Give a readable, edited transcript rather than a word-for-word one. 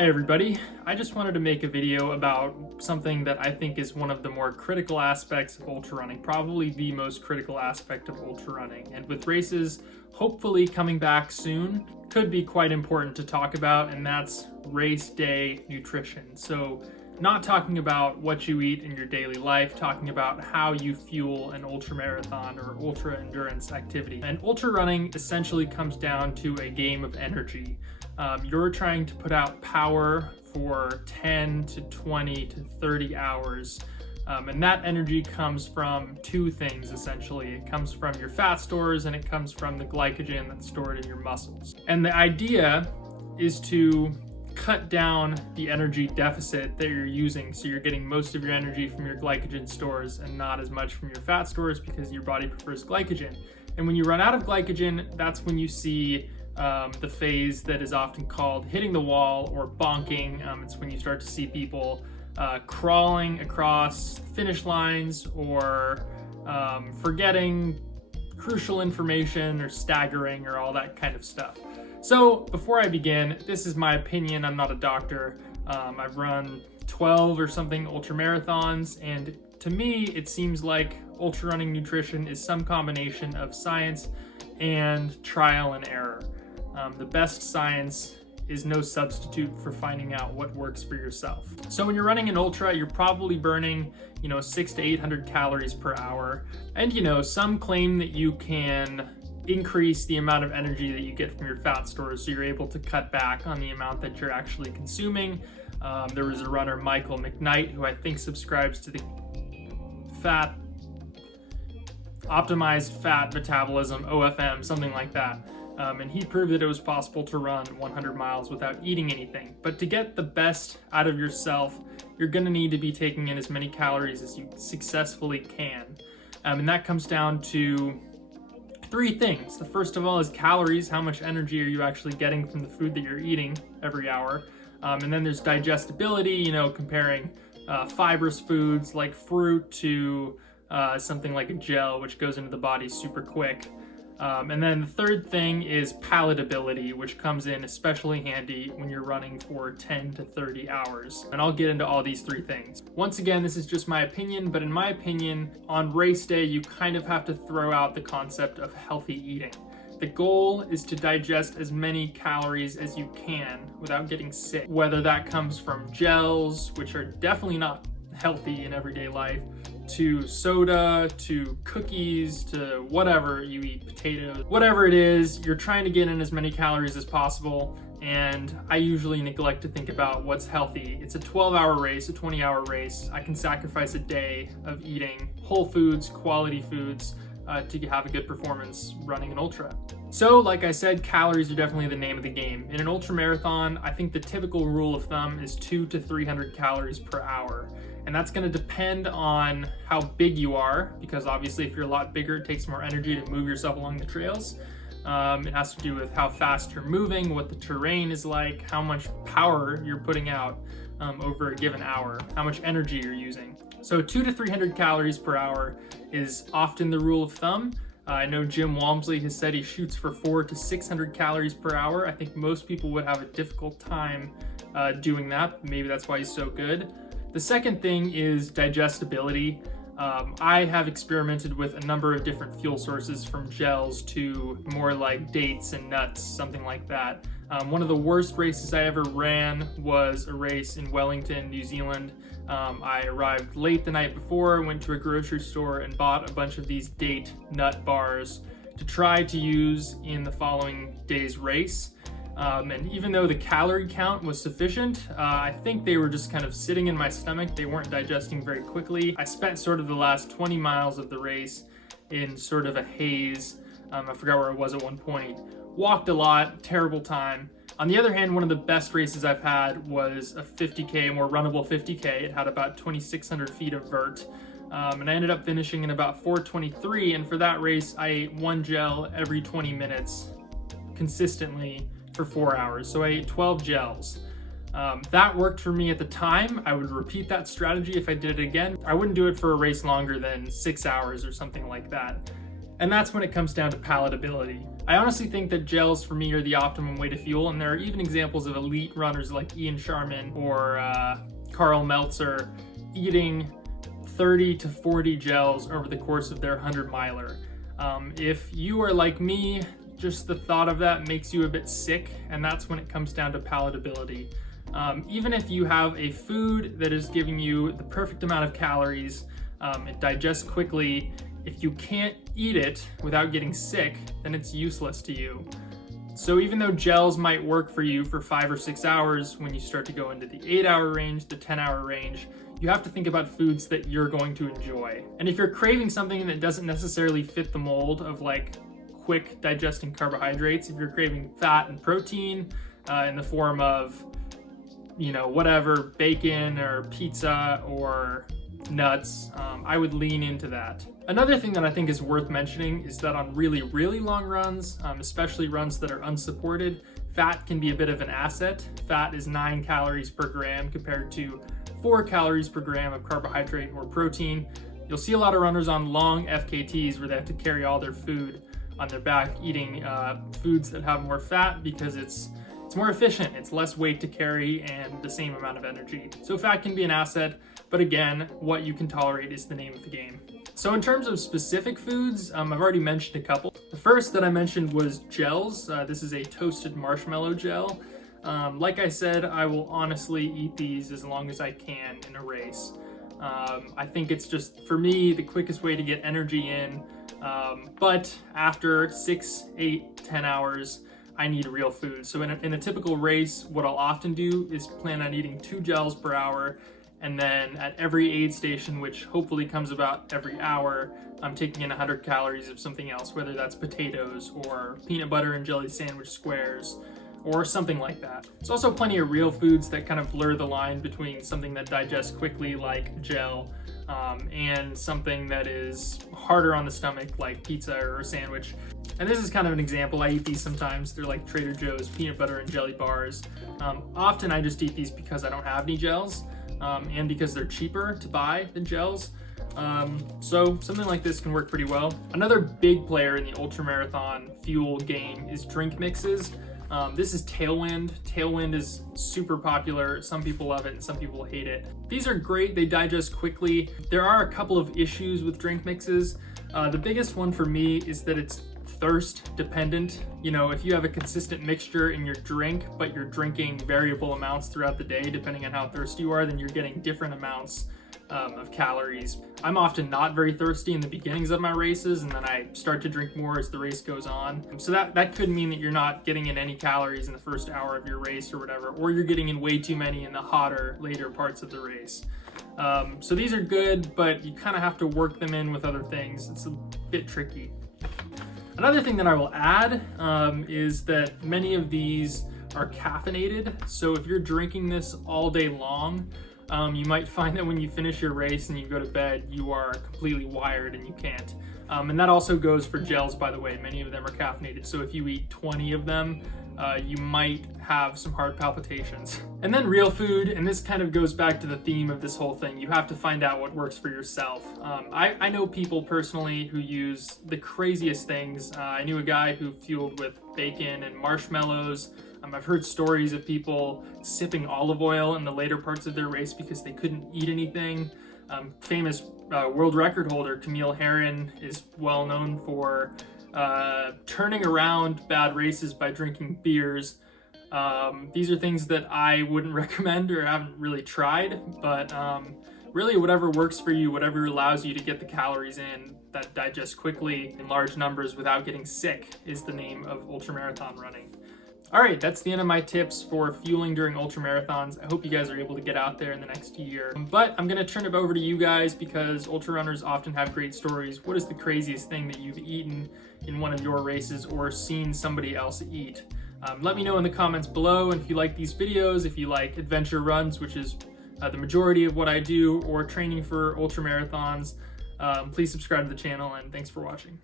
Hi everybody, I just wanted to make a video about something that I think is one of the more critical aspects of ultra running, probably the most critical aspect of ultra running. And with races hopefully coming back soon, could be quite important to talk about, and that's race day nutrition. So not talking about what you eat in your daily life, talking about how you fuel an ultra marathon or ultra endurance activity. And ultra running essentially comes down to a game of energy. You're trying to put out power for 10 to 20 to 30 hours. And that energy comes from two things, essentially. It comes from your fat stores and it comes from the glycogen that's stored in your muscles. And the idea is to cut down the energy deficit that you're using, so you're getting most of your energy from your glycogen stores and not as much from your fat stores because your body prefers glycogen. And when you run out of glycogen, that's when you see the phase that is often called hitting the wall or bonking. It's when you start to see people crawling across finish lines or forgetting crucial information or staggering or all that kind of stuff. So before I begin, this is my opinion. I'm not a doctor. I've run 12 or something ultra marathons, and to me it seems like ultra running nutrition is some combination of science and trial and error. The best science is no substitute for finding out what works for yourself. So when you're running an ultra, you're probably burning, 600 to 800 calories per hour. And some claim that you can increase the amount of energy that you get from your fat stores, so you're able to cut back on the amount that you're actually consuming. There was a runner, Michael McKnight, who I think subscribes to the optimized fat metabolism, OFM, something like that. And he proved that it was possible to run 100 miles without eating anything. But to get the best out of yourself, you're gonna need to be taking in as many calories as you successfully can. And that comes down to three things. The first of all is calories. How much energy are you actually getting from the food that you're eating every hour? And then there's digestibility, comparing fibrous foods like fruit to something like a gel, which goes into the body super quick. And then the third thing is palatability, which comes in especially handy when you're running for 10 to 30 hours. And I'll get into all these three things. Once again, this is just my opinion, but in my opinion, on race day, you kind of have to throw out the concept of healthy eating. The goal is to digest as many calories as you can without getting sick, whether that comes from gels, which are definitely not healthy in everyday life, to soda, to cookies, to whatever you eat, potatoes, whatever it is, you're trying to get in as many calories as possible. And I usually neglect to think about what's healthy. It's a 12-hour race, a 20-hour race. I can sacrifice a day of eating whole foods, quality foods, to have a good performance running an ultra. So like I said, calories are definitely the name of the game. In an ultra marathon, I think the typical rule of thumb is 200 to 300 calories per hour. And that's gonna depend on how big you are, because obviously if you're a lot bigger, it takes more energy to move yourself along the trails. It has to do with how fast you're moving, what the terrain is like, how much power you're putting out over a given hour, how much energy you're using. So 200 to 300 calories per hour is often the rule of thumb. I know Jim Walmsley has said he shoots for 400 to 600 calories per hour. I think most people would have a difficult time doing that. Maybe that's why he's so good. The second thing is digestibility. I have experimented with a number of different fuel sources, from gels to more like dates and nuts, something like that. One of the worst races I ever ran was a race in Wellington, New Zealand. I arrived late the night before, went to a grocery store and bought a bunch of these date nut bars to try to use in the following day's race. And even though the calorie count was sufficient, I think they were just kind of sitting in my stomach. They weren't digesting very quickly. I spent sort of the last 20 miles of the race in sort of a haze. I forgot where I was at one point. Walked a lot, terrible time. On the other hand, one of the best races I've had was a 50K, a more runnable 50K. It had about 2,600 feet of vert. And I ended up finishing in about 4:23. And for that race, I ate one gel every 20 minutes consistently for 4 hours. So I ate 12 gels. That worked for me at the time. I would repeat that strategy if I did it again. I wouldn't do it for a race longer than 6 hours or something like that. And that's when it comes down to palatability. I honestly think that gels for me are the optimum way to fuel, and there are even examples of elite runners like Ian Sharman or Karl Meltzer eating 30 to 40 gels over the course of their 100-miler. If you are like me, just the thought of that makes you a bit sick, and that's when it comes down to palatability. Even if you have a food that is giving you the perfect amount of calories, it digests quickly, if you can't eat it without getting sick, then it's useless to you. So even though gels might work for you for 5 or 6 hours, when you start to go into the 8-hour range, the 10-hour range, you have to think about foods that you're going to enjoy. And if you're craving something that doesn't necessarily fit the mold of like quick digesting carbohydrates, if you're craving fat and protein in the form of, you know, whatever, bacon or pizza or nuts, I would lean into that. Another thing that I think is worth mentioning is that on really, really long runs, especially runs that are unsupported, fat can be a bit of an asset. Fat is 9 calories per gram compared to 4 calories per gram of carbohydrate or protein. You'll see a lot of runners on long FKTs where they have to carry all their food on their back, eating foods that have more fat because it's more efficient, it's less weight to carry and the same amount of energy. So fat can be an asset, but again, what you can tolerate is the name of the game. So in terms of specific foods, I've already mentioned a couple. The first that I mentioned was gels. This is a toasted marshmallow gel. Like I said, I will honestly eat these as long as I can in a race. I think it's just, for me, the quickest way to get energy in. But after 6, 8, 10 hours, I need real food. So in a typical race, what I'll often do is plan on eating 2 gels per hour, and then at every aid station, which hopefully comes about every hour, I'm taking in 100 calories of something else, whether that's potatoes or peanut butter and jelly sandwich squares or something like that. There's also plenty of real foods that kind of blur the line between something that digests quickly like gel and something that is harder on the stomach like pizza or a sandwich. And this is kind of an example. I eat these sometimes. They're like Trader Joe's peanut butter and jelly bars. Often I just eat these because I don't have any gels and because they're cheaper to buy than gels. So something like this can work pretty well. Another big player in the ultramarathon fuel game is drink mixes. This is Tailwind. Tailwind is super popular. Some people love it and some people hate it. These are great. They digest quickly. There are a couple of issues with drink mixes. The biggest one for me is that it's thirst dependent. You know, if you have a consistent mixture in your drink, but you're drinking variable amounts throughout the day, depending on how thirsty you are, then you're getting different amounts of calories. I'm often not very thirsty in the beginnings of my races, and then I start to drink more as the race goes on. So that could mean that you're not getting in any calories in the first hour of your race or whatever, or you're getting in way too many in the hotter, later parts of the race. So these are good, but you kind of have to work them in with other things. It's a bit tricky. Another thing that I will add is that many of these are caffeinated. So if you're drinking this all day long, you might find that when you finish your race and you go to bed, you are completely wired and you can't. And that also goes for gels, by the way. Many of them are caffeinated. So if you eat 20 of them, you might have some heart palpitations. And then real food, and this kind of goes back to the theme of this whole thing. You have to find out what works for yourself. I know people personally who use the craziest things. I knew a guy who fueled with bacon and marshmallows. I've heard stories of people sipping olive oil in the later parts of their race because they couldn't eat anything. Famous world record holder Camille Herron is well known for turning around bad races by drinking beers. These are things that I wouldn't recommend or haven't really tried, but really whatever works for you, whatever allows you to get the calories in that digest quickly in large numbers without getting sick is the name of ultramarathon running. All right, that's the end of my tips for fueling during ultramarathons. I hope you guys are able to get out there in the next year. But I'm gonna turn it over to you guys because ultra runners often have great stories. What is the craziest thing that you've eaten in one of your races or seen somebody else eat? Let me know in the comments below. And if you like these videos, if you like adventure runs, which is the majority of what I do, or training for ultramarathons, please subscribe to the channel and thanks for watching.